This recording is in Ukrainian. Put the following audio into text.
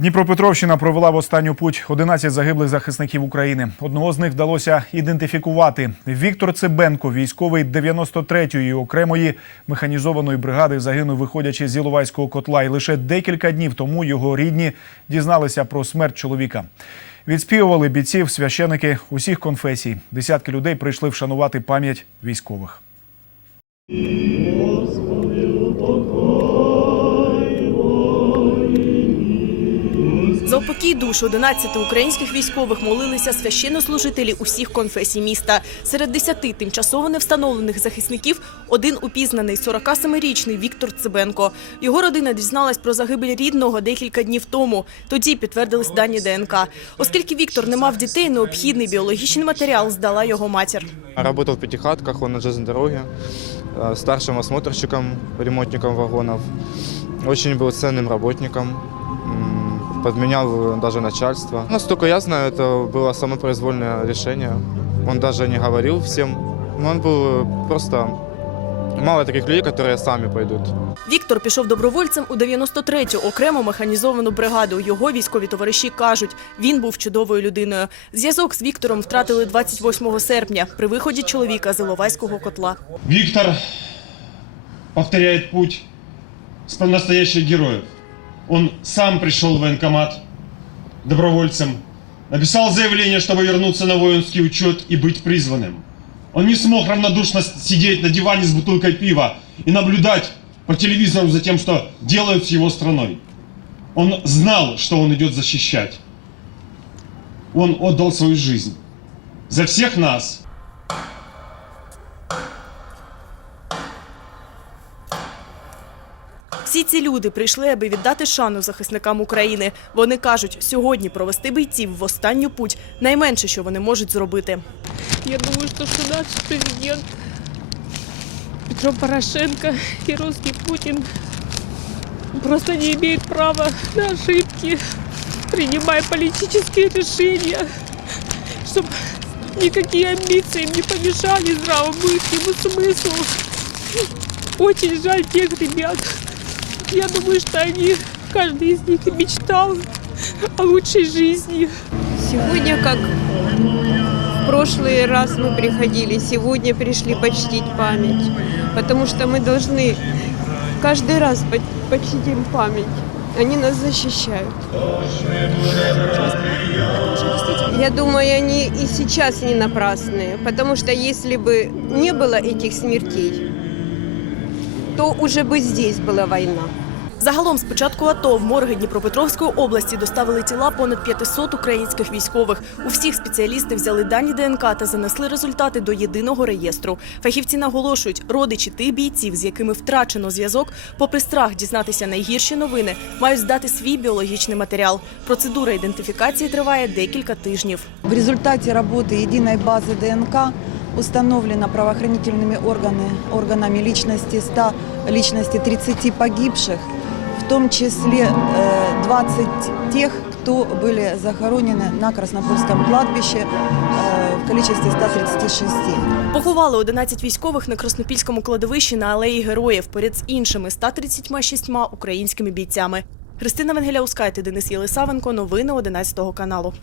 Дніпропетровщина провела в останню путь 11 загиблих захисників України. Одного з них вдалося ідентифікувати. Віктор Цибенко, військовий 93-ї окремої механізованої бригади, загинув, виходячи з Іловайського котла. І лише декілька днів тому його рідні дізналися про смерть чоловіка. Відспівували бійців, священики усіх конфесій. Десятки людей прийшли вшанувати пам'ять військових. За упокій душ 11 українських військових молилися священнослужителі усіх конфесій міста. Серед 10 тимчасово невстановлених захисників один упізнаний 47-річний Віктор Цибенко. Його родина дізналась про загибель рідного декілька днів тому. Тоді підтвердились дані ДНК. Оскільки Віктор не мав дітей, необхідний біологічний матеріал здала його матір. Работал в пятихатках, он на железной дороге, э, старшим осмотрщиком, ремонтником вагонов. Очень был ценным работником, м, подменял э, даже начальство. Насколько я знаю, это было самопроизвольное решение. Он даже не говорил всем. Но Он был э, просто... Мало таких людей, которые сами пойдут. Віктор пішов добровольцем у 93-ю окрему механізовану бригаду. Його військові товариші кажуть, він був чудовою людиною. Зв'язок з Віктором втратили 28 серпня при виході чоловіка з Іловайського котла. Виктор повторяет путь с настоящих героев. Он сам пришел в военкомат добровольцем, написал заявление, чтобы вернуться на воинский учет и быть призванным. Он не смог равнодушно сидеть на диване с бутылкой пива и наблюдать по телевизору за тем, что делают с его страной. Он знал, что он идет защищать. Он отдал свою жизнь за всех нас. Всі ці люди прийшли, аби віддати шану захисникам України. Вони кажуть, сьогодні провести бійців в останню путь найменше, що вони можуть зробити. Я думаю, что, что наш президент Петро Порошенко и русский Путин просто не имеют права на ошибки, принимая политические решения, чтобы никакие амбиции им не помешали здравому мыслиму смыслу. Очень жаль тех ребят. Я думаю, что они, каждый из них мечтал о лучшей жизни. Сегодня, как в прошлый раз мы приходили, сегодня пришли почтить память. Потому что мы должны каждый раз по- почтить им память. Они нас защищают. Я думаю, они и сейчас не напрасные. Потому что если бы не было этих смертей, то уже бы здесь была война. Загалом з початку АТО в морги Дніпропетровської області доставили тіла понад 500 українських військових. У всіх спеціалісти взяли дані ДНК та занесли результати до єдиного реєстру. Фахівці наголошують, родичі тих бійців, з якими втрачено зв'язок, попри страх дізнатися найгірші новини, мають здати свій біологічний матеріал. Процедура ідентифікації триває декілька тижнів. В результате работы единой базы ДНК установлено правоохранительными органы, органами личности 100 личности 30 погибших, в том числе э, 20 тех, кто были захоронены на Краснопольском кладбище э, в количестве 136. Поховали 11 військових на Краснопільському кладовищі на алеї героїв поряд з іншими 136 українськими бійцями. Христина Венгеляускайте, Денис Єлисавенко. Новини 11 каналу.